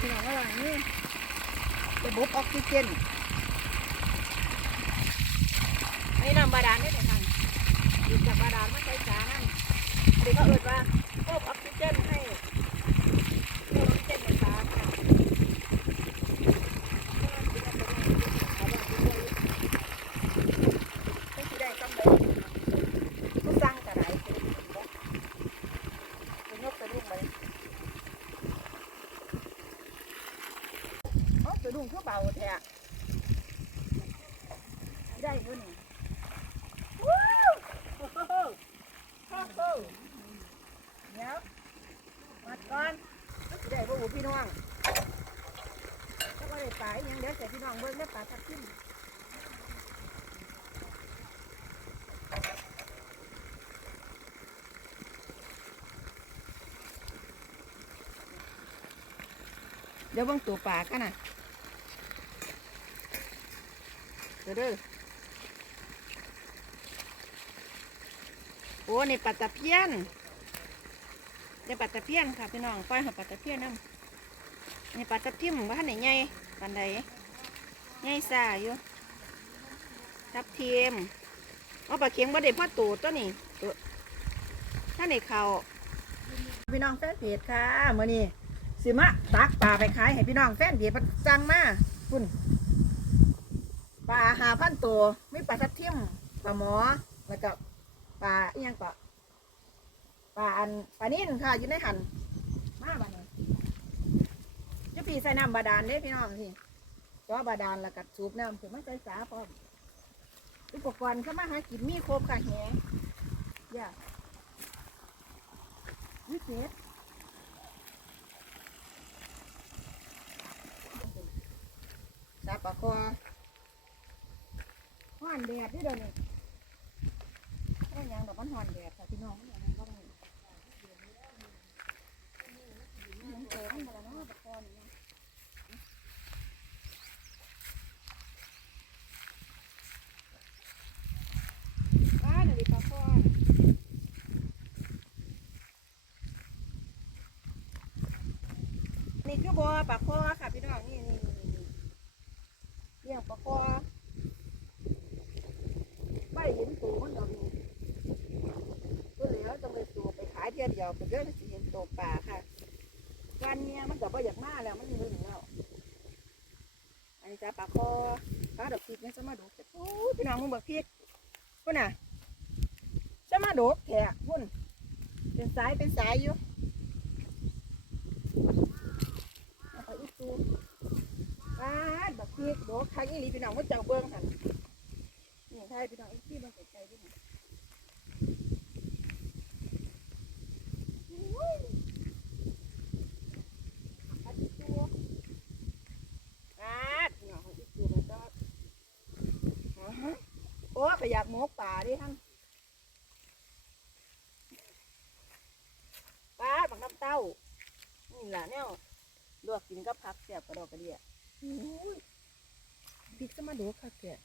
พี่น้องระหว่างนี้ระบบออกซิเจนอันนี้น้ำบาดาลนี่แหละค่ะดูดจากบาดาลมาใช้สานั่นเดี๋ยวก็เอิดว่าพบออกซิเจนให้เพิ่มออกซิเจนในสาค่ะไม่สิได้กำไรผู้สร้างกระไรเป็นยกไปลูกไป เอ๋อตัวดุง คือเบาแท้ได้ด้วยนี่ว้าวโอ้โหโอ้เดี๋ยวมาก่อนได้บ่หูพี่น้องแล้วก็ได้ปลาอีกอยังเดี๋ยวใส่พี่น้องเบิ่งได้ปลาทับทิมเดี๋ยวบิ่งตัวปลากันนะ เด้อเด้อโอ้นี่ปัตตะเพียนนี่ปัตตะเพียนค่ะพี่น้องปล่อยหาปัตตะเพียนน้ำนี่ปัตตะทิมว่าไหนใหญ่ปันใดใหญ่ซาอยู่ทับเทียมเอาปลาเค็งบ่ได้พ่อตูดตัวนี้ตัวท่านไหนเขาพี่น้องแฟนเพจค่ะมื่อนี้สิมาตักปลาไปขายให้พี่น้องแฟนเพจเพิ่นสั่งมาคุณ พันตัวมีปลาทับทิมปลาหมอแล้วก็ปลาอีหยังปลาปลาอันปลานิ่นค่ะอยู่ในหันมาบ้านี้จะปีใส่น้ำบาดาลเด้พี่น้องสิก็บาดาลแล้วก็สูบน้ำถึงมาใส่สาพร้อมอุปกรณ์เข้ามาหากินมีครบค่ะแหย่าวิเศษสาปลาคอ อนแดดที่เดี๋ยวนี้ก็ยังดอกมันหอนแดดค่ะพี่น้องมันก็ได้ยังเจอมันแล้วนะตะกอนนี่ป้าเดี๋ยวดิปลาคอนนี่คือบัวปลาคอค่ะพี่น้องนี่นี่นี่นี่เลี้ยงปลาคอ ไม่เห็นตัวมันดอกนี่ตัวเหลียวต้องไปตัวไป ขายเทียเดียวไปเรื่อยสิเห็นตัวป่าค่ะการเนี้ยมันก็บ่อยากมาแล้วมันมึนแล้วอันนี้จ้าปลาคอปลาดอกพริกเนี่ยจะมาดูจะโอ้พี่น้องมึงบอกพริกพุ่นน่ะจะมาดดแถะพุ่นเป็นสายเป็นสายอยู่เอาไปอีกตัวปลาดบักพริกโดดข้างอีหลีพี่น้องมันเจ้าเบิ้งหันนี่ใช่พี่น้องไอ้ที่มันใส่ใจด้วยนะอุ้ยอันนี้ตัวอาดเนาะอันนี้ตัวมันก็อ่าฮะโอ้ไปอยาก หมกป่าดิท่านปลาบักน้ำเต้า นี่แหละแนวลวกกินกับผักเสียบกระดอกกระเดียอุ้ยพริกจะมาดูค่ะแกะ